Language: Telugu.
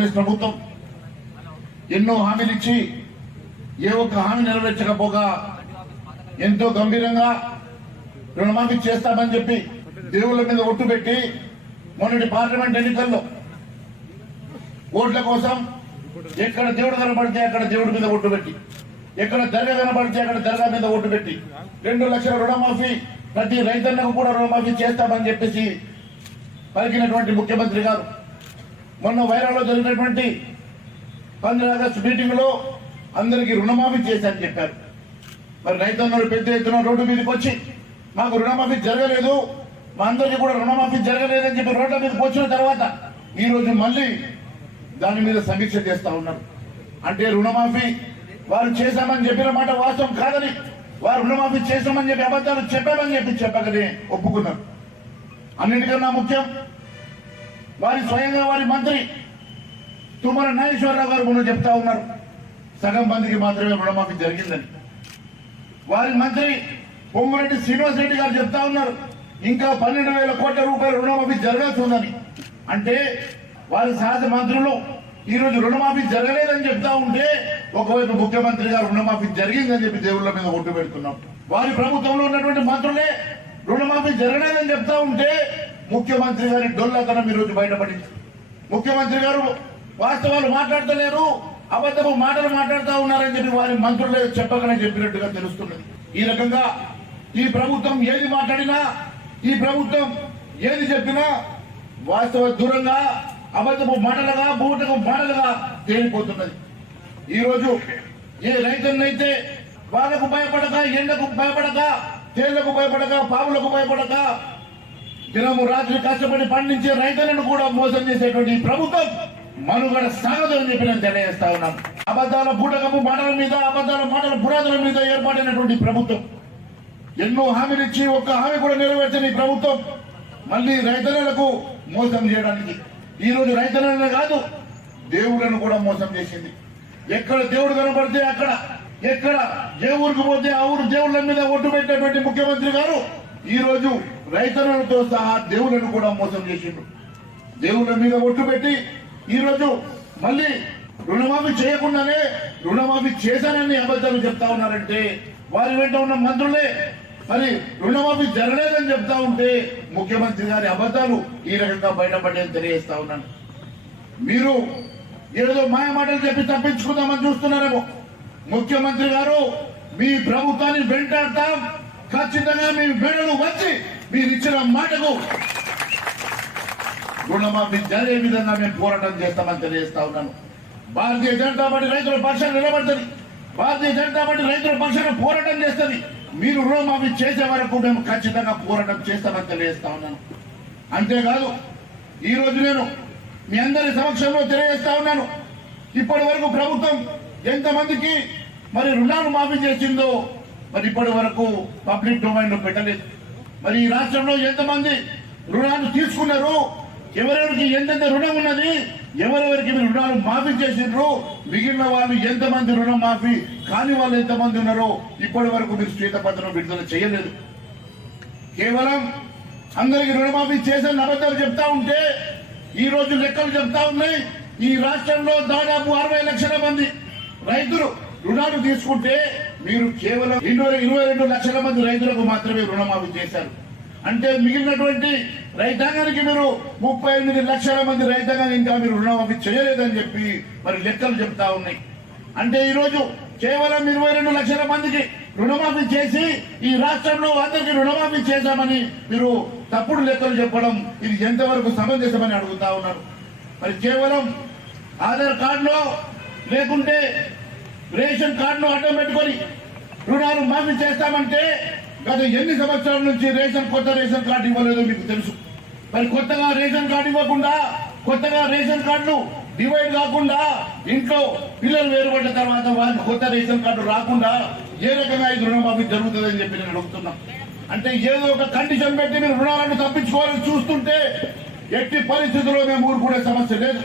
కాంగ్రెస్ ప్రభుత్వం ఎన్నో హామీలు ఇచ్చి ఏ ఒక్క హామీ నెరవేర్చకపోగా ఎంతో గంభీరంగా రుణమాఫీ చేస్తామని చెప్పి దేవుళ్ళ మీద ఒట్టు పెట్టి మొన్నటి పార్లమెంట్ ఎన్నికల్లో ఓట్ల కోసం ఎక్కడ దేవుడు కనబడితే అక్కడ దేవుడి మీద ఒట్టు పెట్టి, ఎక్కడ దర్గా కనబడితే అక్కడ దర్గా మీద ఒట్టు పెట్టి 2 లక్షల రుణమాఫీ ప్రతి రైతన్నకు కూడా రుణమాఫీ చేస్తామని చెప్పేసి పలికినటువంటి ముఖ్యమంత్రి గారు మొన్న వైరాలో జరిగినటువంటి 15 ఆగస్టు మీటింగ్ లో అందరికీ రుణమాఫీ చేశారని చెప్పారు. మరి రైతన్నలు పెద్ద ఎత్తున రోడ్డు మీదకి వచ్చి మాకు రుణమాఫీ జరగలేదు, మా అందరికీ కూడా రుణమాఫీ జరగలేదని చెప్పి రోడ్ల మీదకి వచ్చిన తర్వాత ఈ రోజు మళ్ళీ దాని మీద సమీక్ష చేస్తా ఉన్నారు. అంటే రుణమాఫీ వారు చేశామని చెప్పిన మాట వాస్తవం కాదని, వారు రుణమాఫీ చేశామని చెప్పి అబద్ధాలు చెప్పామని చెప్పి చెప్పకనే ఒప్పుకున్నారు. అన్నిటికన్నా ముఖ్యం, వారి స్వయంగా వారి మంత్రి తుమ్మల నాగేశ్వరరావు గారు మొన్న చెప్తా ఉన్నారు సగం మందికి మాత్రమే రుణమాఫీ జరిగిందని. వారి మంత్రి పొంగురెడ్డి శ్రీనివాస్ రెడ్డి గారు చెప్తా ఉన్నారు ఇంకా 12,000 కోట్ల రూపాయల రుణమాఫీ జరగాల్సి ఉందని. అంటే వారి సహజ మంత్రులు ఈ రోజు రుణమాఫీ జరగలేదని చెప్తా ఉంటే ఒకవైపు ముఖ్యమంత్రి గారు రుణమాఫీ జరిగిందని చెప్పి దేవుళ్ళ మీద ఒట్టు పెడుతున్నాం. వారి ప్రభుత్వంలో ఉన్నటువంటి మంత్రులే రుణమాఫీ జరగలేదని చెప్తా ఉంటే ముఖ్యమంత్రి గారి డొల్లతనం ఈ రోజు బయటపడింది. ముఖ్యమంత్రి గారు వాస్తవాలు మాట్లాడతలేరు, అబద్ధపు మాటలు మాట్లాడుతూ ఉన్నారని చెప్పి వారి మంత్రులే చెప్పకనే చెప్పినట్టుగా తెలుస్తున్నది. ఈ రకంగా ఈ ప్రభుత్వం ఏది మాట్లాడినా, ఈ ప్రభుత్వం ఏది చెప్పినా వాస్తవ దూరంగా అబద్ధపు మాటలుగా బూటకు మాటలుగా తేలిపోతున్నది. ఈ రోజు ఏ రైతున్నైతే వాళ్ళకు భయపడక, ఎండకు భయపడక, తేళ్లకు భయపడక, పాములకు భయపడక దినము రాత్రి కష్టపడి పండించే రైతులను కూడా మోసం చేసేటువంటి ప్రభుత్వం మనుగడ సాగదు అని చెప్పి నేను తెలియజేస్తా ఉన్నాను. అబద్ధాల బూటకము మాటల మీద, అబద్ధాల మాటల పురాతన మీద ఏర్పాటైనటువంటి ప్రభుత్వం ఎన్నో హామీలు ఇచ్చి ఒక్క హామీ కూడా నెరవేర్చని ప్రభుత్వం మళ్ళీ రైతులకు మోసం చేయడానికి ఈ రోజు రైతులను కాదు దేవుళ్లను కూడా మోసం చేసింది. ఎక్కడ దేవుడు కనబడితే అక్కడ, ఎక్కడ ఏ ఊరికి పోతే ఆ ఊరు దేవుళ్ల మీద ఒట్టు పెట్టేటువంటి ముఖ్యమంత్రి గారు ఈ రోజు రైతులతో సహా దేవుళ్లను కూడా మోసం చేసిండు. దేవుళ్ల మీద ఒట్టు పెట్టి ఈ రోజు మళ్ళీ రుణమాఫీ చేయకుండానే రుణమాఫీ చేశానని అబద్ధాలు చెప్తా ఉన్నారంటే వారి వెంట ఉన్న మంత్రులే మరి రుణమాఫీ జరగలేదని చెప్తా ఉంటే ముఖ్యమంత్రి గారి అబద్ధాలు ఈ రకంగా బయటపడేది తెలియజేస్తా ఉన్నాను. మీరు ఏదో మాయ మాటలు చెప్పి తప్పించుకుందామని చూస్తున్నారేమో. ముఖ్యమంత్రి గారు మీ ప్రభుత్వాన్ని వెంటాడతాం, ఖచ్చితంగా మీ మెడలు వచ్చి మీరు ఇచ్చిన మాటకు రుణమాఫీ జరిగే విధంగా మేము పోరాటం చేస్తామని తెలియజేస్తా ఉన్నాను. భారతీయ జనతా పార్టీ రైతుల పక్షాన్ని నిలబడుతుంది, భారతీయ జనతా పార్టీ రైతుల పక్షాన్ని పోరాటం చేస్తుంది. మీరు రుణమాఫీ చేసే వరకు మేము ఖచ్చితంగా పోరాటం చేస్తామని తెలియజేస్తా ఉన్నాను. అంతేకాదు ఈ రోజు నేను మీ అందరి సమక్షంలో తెలియజేస్తా ఉన్నాను, ఇప్పటి వరకు ప్రభుత్వం ఎంతమందికి మరి రుణాలు మాఫీ చేసిందో మరి ఇప్పటి వరకు పబ్లిక్ డొమైన్ లో పెట్టలేదు. మరి ఈ రాష్ట్రంలో ఎంతమంది రుణాలు తీసుకున్నారు, ఎవరెవరికి ఎంతెంత రుణం ఉన్నది, ఎవరెవరికి మీరు రుణాలు మాఫీ చేసిండ్రు, మిగిలిన వాళ్ళు ఎంతమంది రుణం మాఫీ కాని వాళ్ళు ఎంతమంది ఉన్నారో ఇప్పటి వరకు మీరు శ్వేతపత్రం విడుదల చేయలేదు. కేవలం అందరికి రుణమాఫీ చేసిన అబద్ధాలు చెప్తా ఉంటే ఈ రోజు లెక్కలు చెప్తా ఉన్నాయి. ఈ రాష్ట్రంలో దాదాపు 60 లక్షల మంది రైతులు రుణాలు తీసుకుంటే మీరు కేవలం 22 లక్షల మంది రైతులకు మాత్రమే రుణమాఫీ చేశారు. అంటే మిగిలినటువంటి రైతాంగానికి మీరు 38 లక్షల మంది రైతాంగానికి ఇంకా మీరు రుణమాఫీ చేయలేదని చెప్పి మరి లెక్కలు చెప్తా ఉన్నాయి. అంటే ఈ రోజు కేవలం 22 లక్షల మందికి రుణమాఫీ చేసి ఈ రాష్ట్రంలో అందరికీ రుణమాఫీ చేశామని మీరు తప్పుడు లెక్కలు చెప్పడం ఇది ఎంతవరకు సమంజసమని అడుగుతా ఉన్నారు. మరి కేవలం ఆధార్ కార్డులో లేకుంటే రేషన్ కార్డును అడ్డం పెట్టుకొని రుణాలు మాఫీ చేస్తామంటే గత ఎన్ని సంవత్సరాల నుంచి కొత్త రేషన్ కార్డు ఇవ్వలేదో మీకు తెలుసు. మరి కొత్తగా రేషన్ కార్డు ఇవ్వకుండా, కొత్తగా రేషన్ కార్డులు డివైడ్ కాకుండా, ఇంట్లో పిల్లలు వేరుపడ్డ తర్వాత వారికి కొత్త రేషన్ కార్డు రాకుండా ఏ రకంగా ఇది రుణమాఫీ జరుగుతుందని చెప్పి నేను అడుగుతున్నా. అంటే ఏదో ఒక కండిషన్ పెట్టి మీరు రుణాలను తప్పించుకోవాలని చూస్తుంటే ఎట్టి పరిస్థితుల్లో మేము ఊరుకునే సమస్య లేదు.